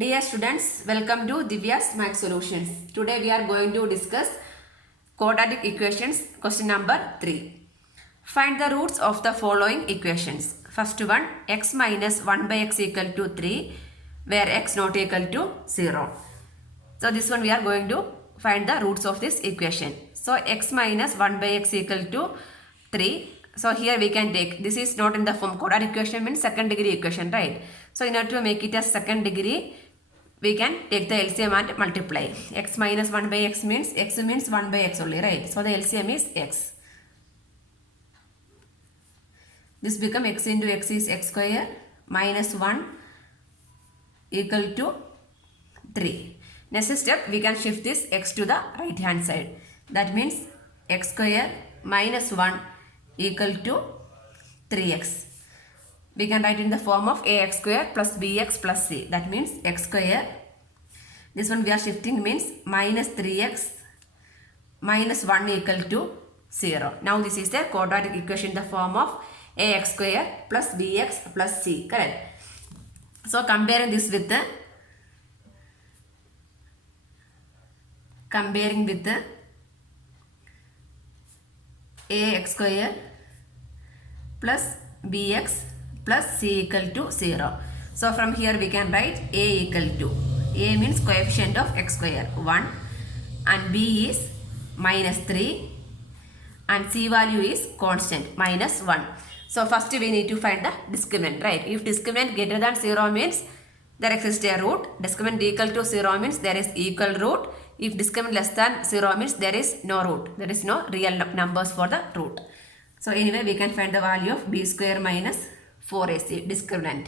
Dear students, welcome to Divya's Math Solutions. Today we are going to discuss quadratic equations, question number 3. Find the roots of the following equations. First one, x minus 1 by x equal to 3, where x not equal to 0. So this one we are going to find the roots of this equation. So x minus 1 by x equal to 3. So here we can take, this is not in the form, quadratic equation means second degree equation, right? So in order to make it as second degree, we can take the LCM and multiply. X minus 1 by x means 1 by x only, right? So the LCM is x. This become x into x is x square minus 1 equal to 3. Next step, we can shift this x to the right hand side. That means x square minus 1 equal to 3x. We can write in the form of ax square plus bx plus c. That means x square. This one we are shifting means minus 3x minus 1 equal to 0. Now this is the quadratic equation in the form of ax square plus bx plus c. Correct. So comparing this with the ax square plus bx plus c equal to 0. So from here we can write a equal to, a means coefficient of x square 1 and b is minus 3 and c value is constant minus 1. So first we need to find the discriminant, right? If discriminant greater than 0 means there exists a root. Discriminant equal to 0 means there is equal root. If discriminant less than 0 means there is no root. There is no real numbers for the root. So anyway we can find the value of b square minus 4ac, discriminant.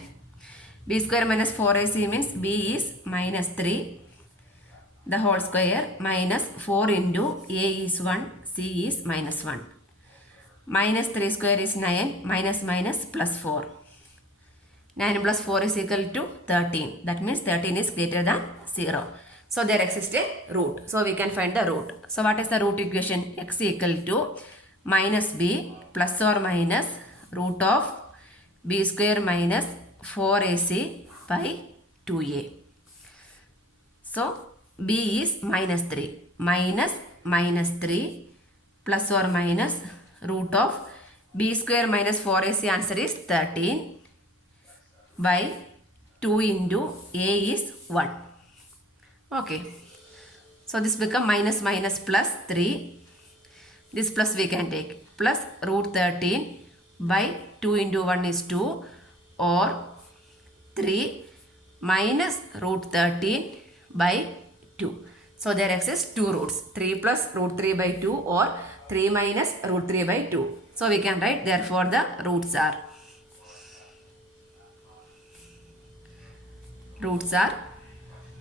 B square minus 4ac means b is minus 3 the whole square minus 4 into a is 1, c is minus 1. Minus 3 square is 9, minus minus plus 4. 9 plus 4 is equal to 13. That means 13 is greater than 0. So there exists a root. So we can find the root. So what is the root equation? X equal to minus b plus or minus root of b square minus 4ac by 2a. So b is minus 3. Minus 3 plus or minus root of b square minus 4ac, answer is 13 by 2 into a is 1. Okay. So this become minus plus 3. This plus we can take plus root 13 by 2 into 1 is 2 or 3 minus root 13 by 2. So there exists two roots, 3 plus root 3 by 2 or 3 minus root 3 by 2. So we can write therefore the roots are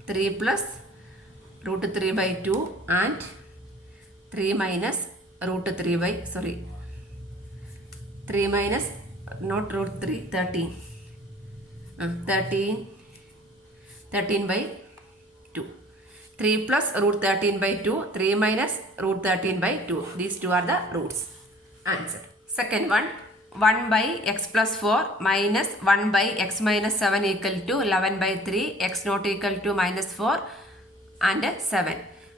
3 plus root 3 by 2 and 3 minus root 3 by 3 minus not root 3 13 by 2. 3 plus root 13 by 2, 3 minus root 13 by 2. These two are the roots. Answer. Second one, 1 by x plus 4 minus 1 by x minus 7 equal to 11 by 3, x not equal to minus 4 and 7.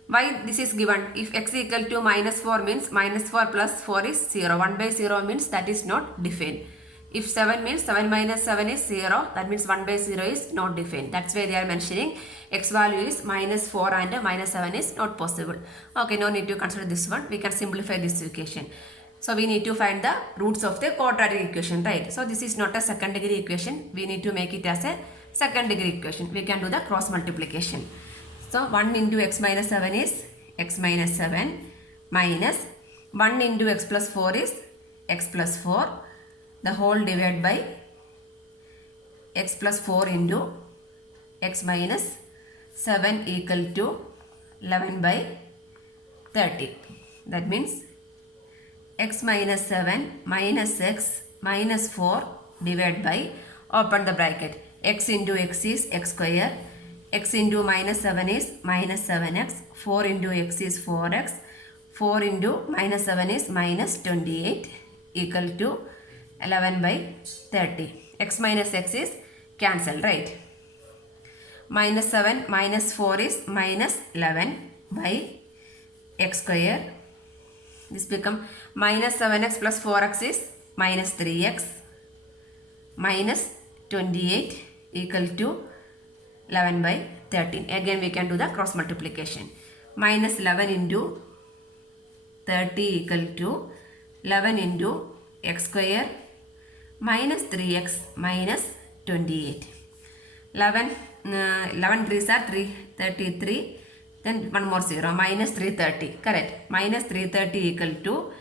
Why this is given? If x equal to minus 4 means minus 4 plus 4 is 0. 1 by 0 means that is not defined. If 7 means 7 minus 7 is 0, that means 1 by 0 is not defined. That's why they are mentioning x value is minus 4 and minus 7 is not possible. Okay, no need to consider this one. We can simplify this equation. So we need to find the roots of the quadratic equation, right? So this is not a second degree equation. We need to make it as a second degree equation. We can do the cross multiplication. So 1 into x minus 7 is x minus 7 minus 1 into x plus 4 is x plus 4. The whole divided by x plus 4 into x minus 7 equal to 11 by 30. That means x minus 7 minus x minus 4 divided by, open the bracket, x into x is x square, x into minus 7 is minus 7x, 4 into x is 4x, 4 into minus 7 is minus 28 equal to 11 by 30. X minus x is cancelled, right? minus 7 minus 4 is minus 11 by x square. This become minus 7x plus 4x is minus 3x minus 28 equal to 11 by 13. Again we can do the cross multiplication. Minus 11 into 30 equal to 11 into x square minus 3x minus 28. 11 3s are 33. Then one more 0. Minus 330. Correct. Minus 330 equal to,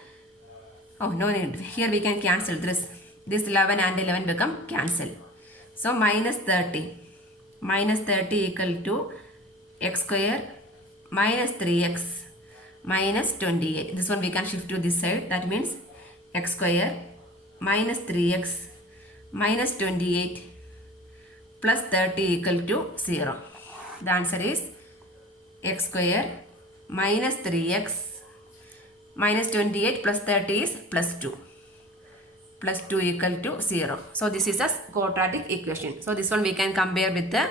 oh no need. Here we can cancel this. This 11 and 11 become cancel. So minus 30. Minus 30 equal to x square minus 3x minus 28. This one we can shift to this side. That means x square minus 3x minus 28 plus 30 equal to 0. The answer is x square minus 3x minus 28 plus 30 is plus 2. Plus 2 equal to 0. So this is a quadratic equation. So this one we can compare with the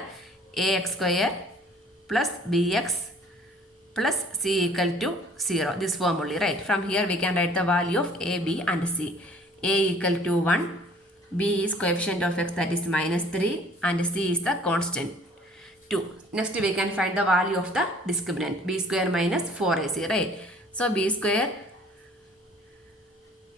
ax square plus bx plus c equal to 0. This form only, right? From here we can write the value of a, b and c. A equal to 1, b is coefficient of x, that is minus 3, and c is the constant 2. Next we can find the value of the discriminant, b square minus 4ac, right? So b square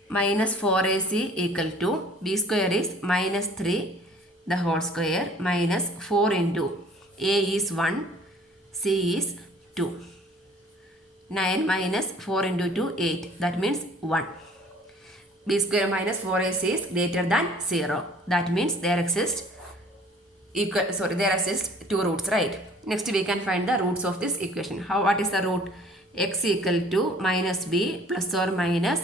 minus 4ac equal to, b square is minus 3 the whole square minus 4 into a is 1, c is 2. 9 minus 4 into 2, 8. That means 1. B square minus 4ac is greater than 0. That means there exist two roots, right? Next we can find the roots of this equation. What is the root? X equal to minus b plus or minus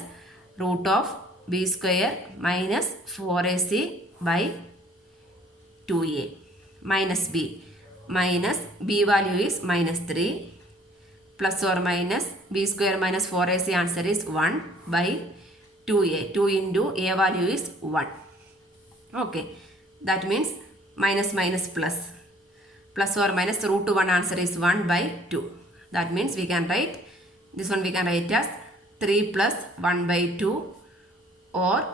root of b square minus 4ac by 2a minus b. Minus b value is minus 3 plus or minus b square minus 4ac answer is 1 by 2a. 2 into a value is 1. Okay. That means minus minus plus. Plus or minus root to 1 answer is 1 by 2. That means we can write, this one we can write as 3 plus 1 by 2 or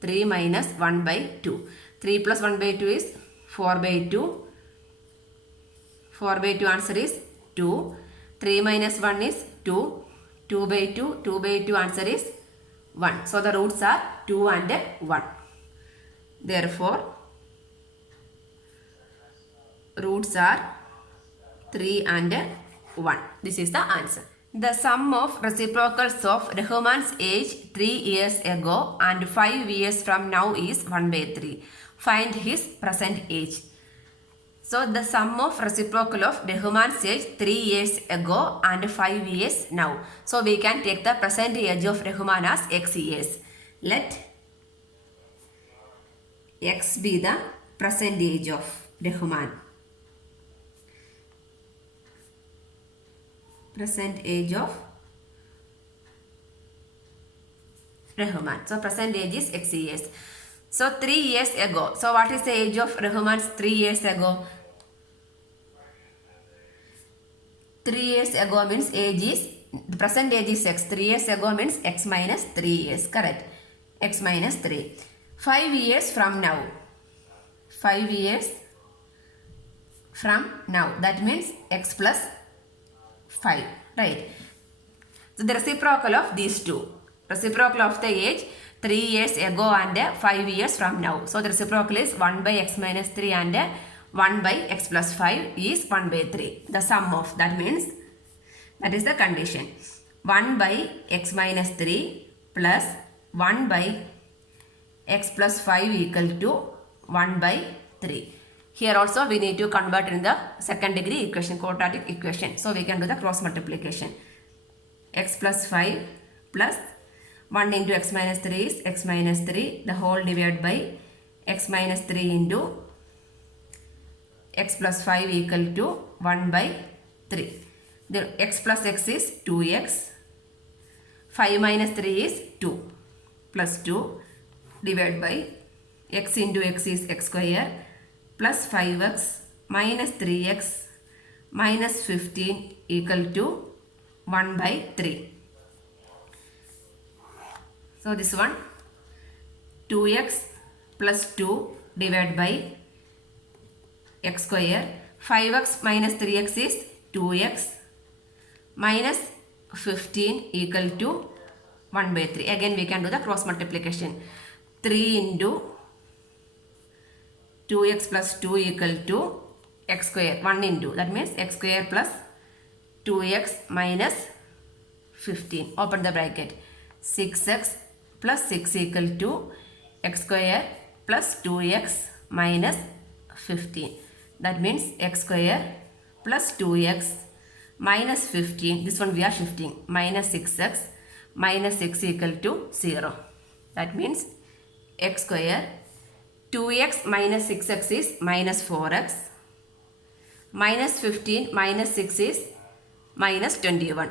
3 minus 1 by 2. 3 plus 1 by 2 is 4 by 2. 4 by 2 answer is 2. 3 minus 1 is 2. 2 by 2. 2 by 2 answer is 1. So the roots are 2 and 1. Therefore, roots are 3 and 1. This is the answer. The sum of reciprocals of Rahman's age 3 years ago and 5 years from now is 1 by 3. Find his present age. So the sum of reciprocal of Rahman's age 3 years ago and 5 years now. So we can take the present age of Rahman as x years. Let x be the present age of Rahman. Present age of Rahman. So present age is x years. So 3 years ago. So what is the age of Rahman's 3 years ago? 3 years ago means age is, the present age is x. 3 years ago means x minus 3 years. Correct. X minus 3. 5 years from now. 5 years from now. That means x plus 5. Right. So the reciprocal of these two. Reciprocal of the age 3 years ago and 5 years from now. So the reciprocal is 1 by x minus 3 and 1 by x plus 5 is 1 by 3. The sum of, that means, that is the condition. 1 by x minus 3 plus 1 by x plus 5 equal to 1 by 3. Here also we need to convert in the second degree equation, quadratic equation. So we can do the cross multiplication. X plus 5 plus 1 into x minus 3 is x minus 3, the whole divided by x minus 3 into x plus 5 equal to 1 by 3. The x plus x is 2x. 5 minus 3 is 2 plus 2 divided by x into x is x square plus 5x minus 3x minus 15 equal to 1 by 3. So this one 2x plus 2 divided by x square. 5x minus 3x is 2x minus 15 equal to 1 by 3. Again we can do the cross multiplication. 3 into 2x plus 2 equal to x square. 1 into, that means x square plus 2x minus 15. Open the bracket. 6x plus 6 equal to x square plus 2x minus 15. That means x square plus 2x minus 15. This one we are shifting. Minus 6x minus 6 equal to 0. That means x square 2x minus 6x is minus 4x. Minus 15 minus 6 is minus 21.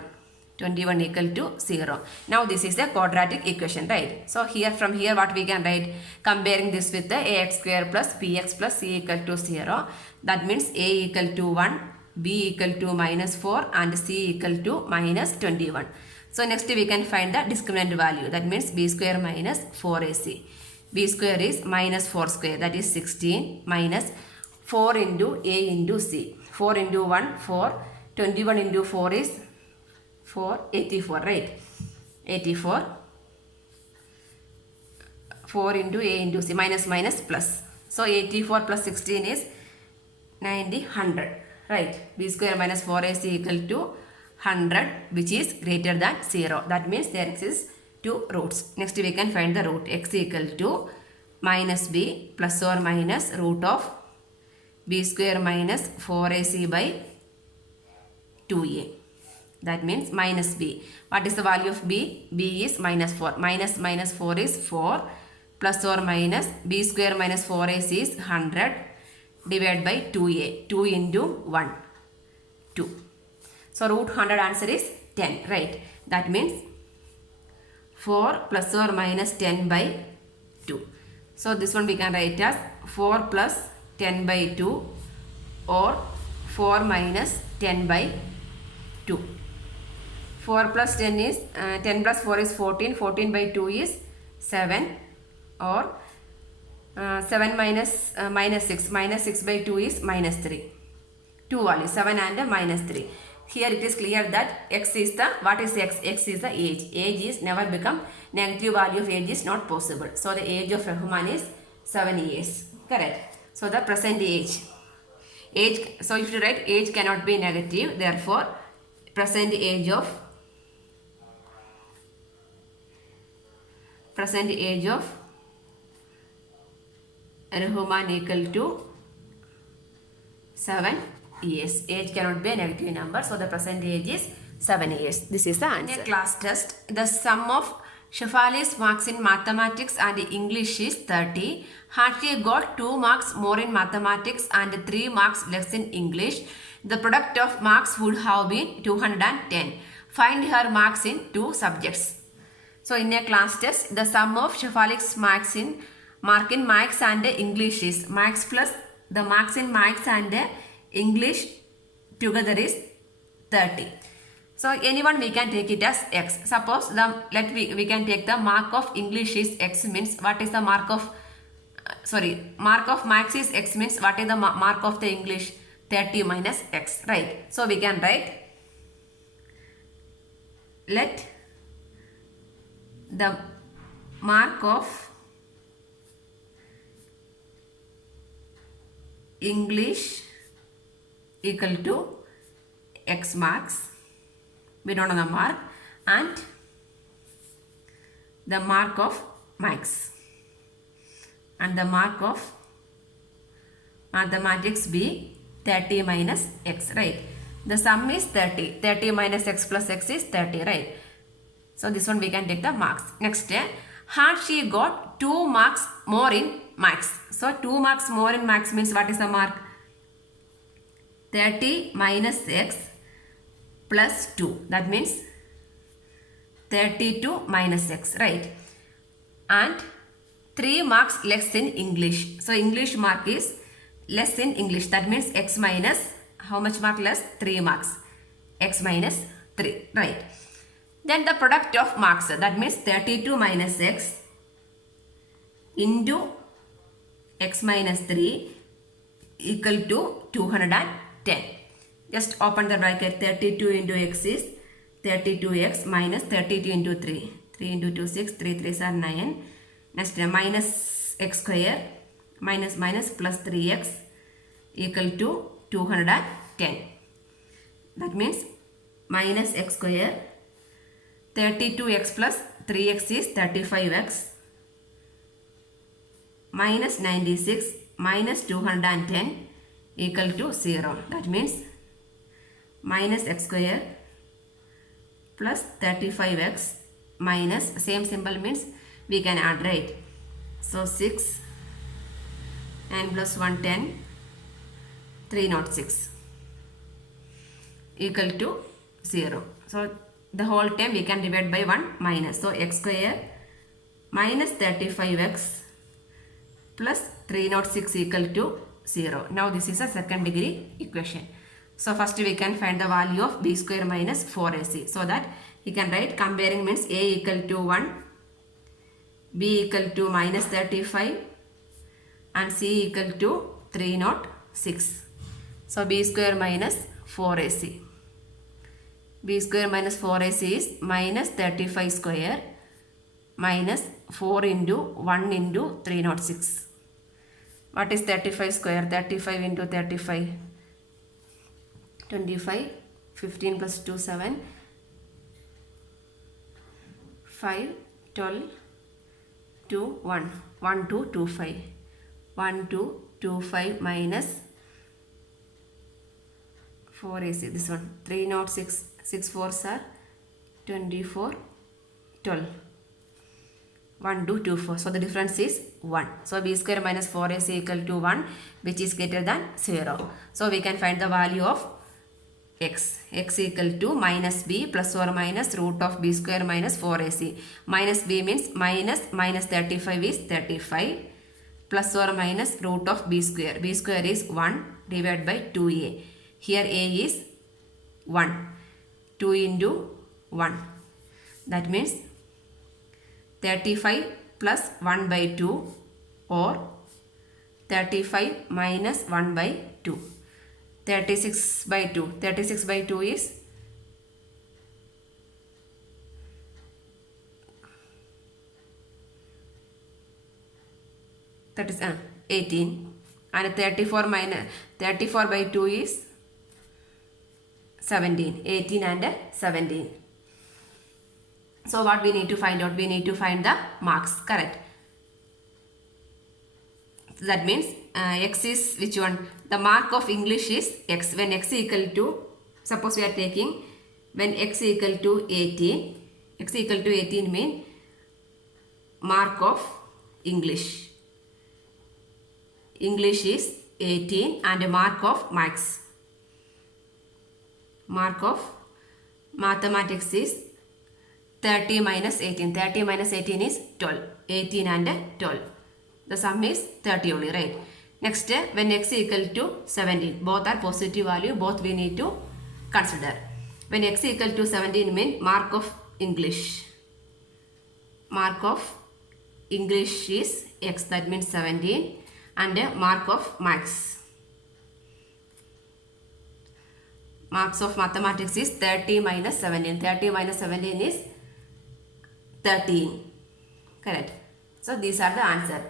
21 equal to 0. Now this is the quadratic equation, right? So here from here what we can write? Comparing this with the ax square plus bx plus c equal to 0. That means a equal to 1, b equal to minus 4 and c equal to minus 21. So next we can find the discriminant value. That means b square minus 4ac. b square is minus 4 square, that is 16 minus 4 into a into c. 4 into 1, 4. 21 into 4 is 4, 84, right? 84. 4 into a into c, minus minus plus. So 84 plus 16 is 90, 100, right? b square minus 4ac equal to 100, which is greater than 0. That means there exists two roots. Next we can find the root. X equal to minus b plus or minus root of b square minus 4ac by 2a. That means minus b. What is the value of b? b is minus 4. Minus minus 4 is 4. Plus or minus b square minus 4ac is 100 divided by 2a. 2 into 1. 2. So root 100 answer is 10, right? That means 4 plus or minus 10 by 2. So this one we can write as 4 plus 10 by 2 or 4 minus 10 by 2. 4 plus 10 is 10 plus 4 is 14. 14 by 2 is 7 or 7 minus minus 6. Minus 6 by 2 is minus 3. 2 values 7 and minus 3. Here it is clear that x is the, what is x? X is the age. Age is never become negative value of age is not possible. So the age of Rahman is 7 years. Correct. So the present age. Age, so if you write age cannot be negative, therefore present age of Rahman equal to 7 years. Age cannot be a negative number, so the present age is 7 years. This is the answer. In a class test, the sum of Shefali's marks in mathematics and English is 30. Hattie got 2 marks more in mathematics and 3 marks less in English. The product of marks would have been 210. Find her marks in 2 subjects. So in a class test, the sum of Shefali's marks in maths and English is maths plus the marks in maths and English together is 30. So anyone we can take it as x. Suppose we can take the mark of English is x, means what is the mark of mark of maths is x, means what is the mark of the English? 30 minus x, right? So we can write, let the mark of English equal to x marks. We don't know the mark, and the mark of maths and the mark of mathematics be 30 minus x, right? The sum is 30. 30 minus x plus x is 30, right? So this one we can take the marks. Next, had she got 2 marks more in maths? So 2 marks more in maths means what is the mark? 30 minus x plus 2. That means 32 minus x, right? And 3 marks less in English. So English mark is less in English. That means x minus, how much mark less? 3 marks. X minus 3, right. Then the product of marks, that means 32 minus x into x minus 3 equal to 210. Just open the bracket. 32 into x is 32x minus 32 into 3. 3 into 2, 6. 3 3s are 9. Next minus x square minus minus plus 3x equal to 210. That means minus x square, 32x plus 3x is 35x, minus 96 minus 210 equal to 0. That means minus x square plus 35x minus, same symbol means we can add, right? So 6 and plus 110, 306 equal to 0. So the whole term we can divide by 1 minus. So x square minus 35x plus 306 equal to 0. Now this is a second degree equation. So first we can find the value of b square minus 4ac. So that he can write comparing means a equal to 1, b equal to minus 35 and c equal to 306. So b square minus 4ac. b square minus 4ac is minus 35 square minus 4 into 1 into 306. What is 35 square? 35 into 35. 25. 15 plus 2, 7. 5, 12, 2, 1. 1, 2, 2, 5. 1, 2, 2, 5 minus 4ac. This one. 306. 6 4s are 24, 12. 1, 2, 2, 4. So the difference is 1. So b square minus 4ac equal to 1, which is greater than 0. So we can find the value of x. X equal to minus b plus or minus root of b square minus 4ac. Minus b means minus 35 is 35 plus or minus root of b square. B square is 1 divided by 2a. Here a is 1. 2 into 1. That means 35 plus 1 by 2 or 35 minus 1 by 2. 36 by 2. 36 by 2 is 18 and 34 by 2 is 17. 18 and 17. So what we need to find out? We need to find the marks, correct? That means x is which one? The mark of English is x. When x equal to, suppose we are taking when x equal to 18. X equal to 18 mean mark of English. English is 18 and mark of maths. Mark of mathematics is 30 minus 18. 30 minus 18 is 12. 18 and 12. The sum is 30 only, right? Next, when x equal to 17. Both are positive value. Both we need to consider. When x equal to 17 mean mark of English. Mark of English is x. That means 17. And mark of maths. Marks of mathematics is 30 minus 17. 30 minus 17 is 13. Correct. So these are the answer.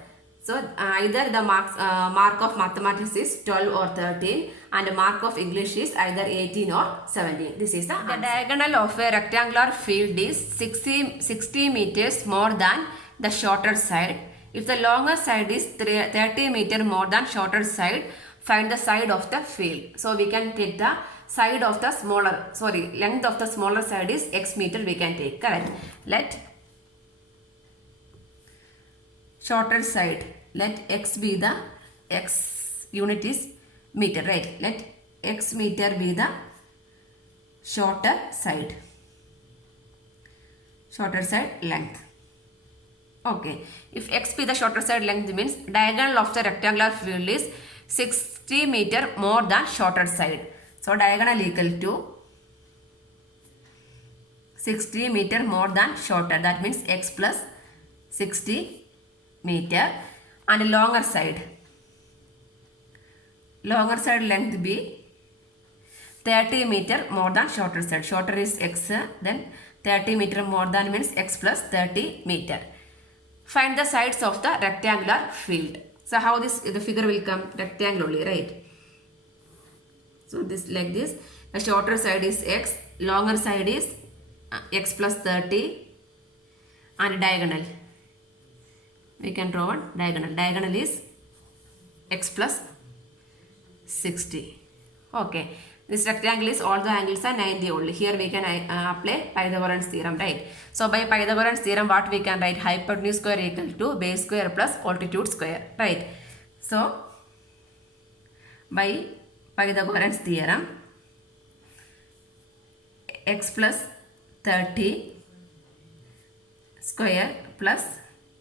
So either the mark of mathematics is 12 or 13 and mark of English is either 18 or 17. This is the answer. The diagonal of a rectangular field is 60 meters more than the shorter side. If the longer side is 30 meters more than shorter side, find the side of the field. So we can take the side of the length of the smaller side is x meter we can take, correct? Let shorter side, let x be the x unit is meter, right? Let x meter be the shorter side length. Okay, if x be the shorter side length means diagonal of the rectangular field is 60 meter more than shorter side. So diagonal equal to 60 meter more than shorter. That means x plus 60 meter. And longer side. Longer side length be 30 meter more than shorter side. Shorter is x, then 30 meter more than means x plus 30 meter. Find the sides of the rectangular field. So how the figure will come? Rectangle only, right? So this like this. The shorter side is x, longer side is x plus 30, and diagonal. We can draw one diagonal. Diagonal is x plus 60. Okay. This rectangle is all the angles are 90 only. Here we can apply Pythagorean theorem, right? So by Pythagorean theorem, what we can write? Hypotenuse square equal to base square plus altitude square, right? So by Pythagorean theorem, x plus 30 square plus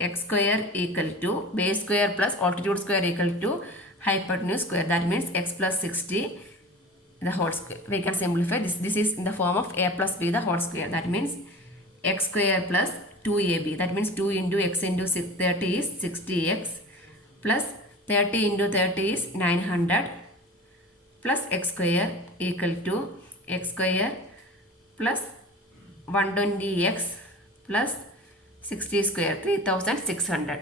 x square equal to base square plus altitude square equal to hypotenuse square. That means x plus 60 the whole square. We can simplify this. This is in the form of a plus b the whole square. That means x square plus 2ab. That means 2 into x into 30 is 60x plus 30 into 30 is 900 plus x square equal to x square plus 120x plus 60 square 3600.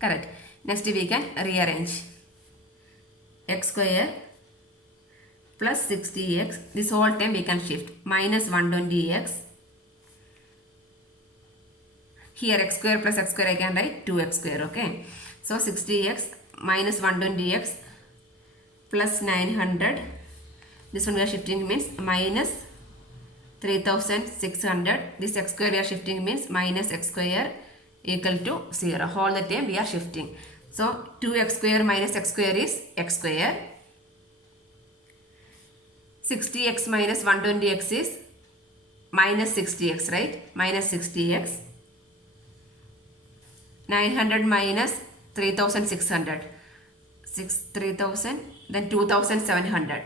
Correct. Next we can rearrange. X square plus 60x, this whole time we can shift, minus 120x. Here x square plus x square I can write 2x square, okay. So 60x minus 120x plus 900. This one we are shifting means minus 3600. This x square we are shifting means minus x square equal to 0. All the time we are shifting. So 2x square minus x square is x square. 60x minus 120x is minus 60x, right? Minus 60x. 900 minus 3600. 3000, then 2700.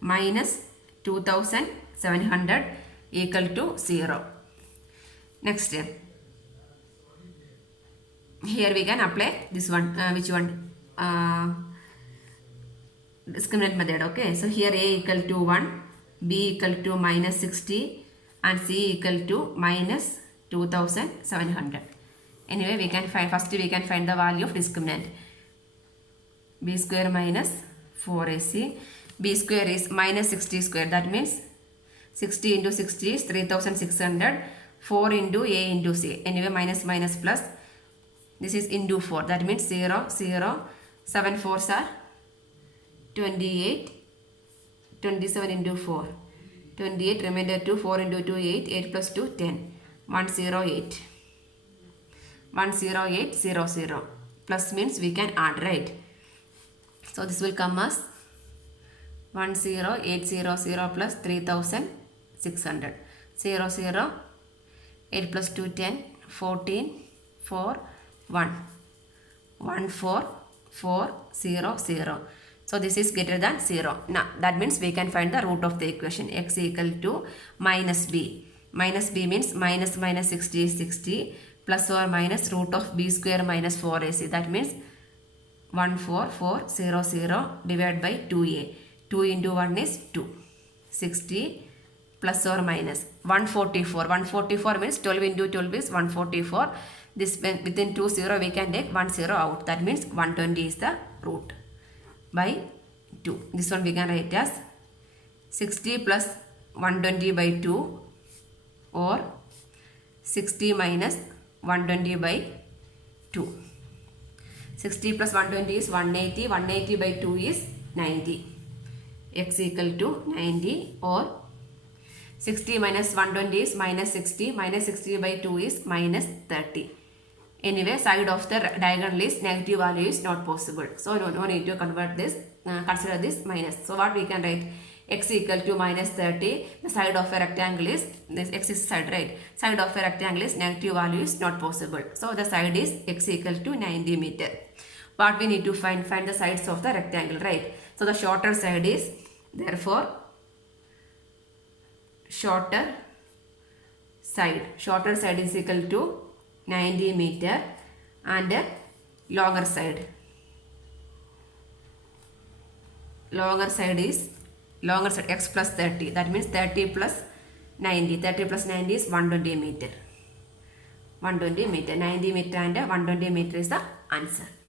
Minus 2700 equal to 0. Next step. Here we can apply this one. Which one? Discriminant method, okay. So here a equal to 1, b equal to minus 60, and c equal to minus 2700. Anyway, we can find, first we can find the value of discriminant. B square minus 4ac. B square is minus 60 square. That means 60 into 60 is 3600. 4 into a into c. Anyway, minus minus plus. This is into 4. That means 0, 0. 7 4s are 28. 27 into 4. 28. Remainder 2. 4 into 2, 8. 8 plus 2, 10. 108. 10800. Plus means we can add, right? So this will come as 10800 plus 3600. 0, 0. 8 plus 2, 10. 14. 4. 1. 14400. So this is greater than 0. Now that means we can find the root of the equation. X equal to minus b. Minus b means minus minus 60 is 60. Plus or minus root of b square minus 4ac. That means 14400 divided by 2a. 2 into 1 is 2. 60 plus or minus 144. 144 means 12 into 12 is 144. This within 2 0 we can take 1 0 out. That means 120 is the root by 2. This one we can write as 60 plus 120 by 2 or 60 minus 120 by 2. 60 plus 120 is 180. 180 by 2 is 90. X equal to 90 or 60 minus 120 is minus 60. Minus 60 by 2 is minus 30. Anyway, side of the diagonal is negative value is not possible. So no need to convert this, consider this minus. So what we can write? X equal to minus 30. The side of a rectangle is, this x is side, right? Side of a rectangle is negative value is not possible. So the side is x equal to 90 meter. what we need to find the sides of the rectangle, right? So the shorter side is, therefore shorter side is equal to 90 meter, and longer side is x plus 30, that means 30 plus 90 is 120 meter. 90 meter and 120 meter is the answer.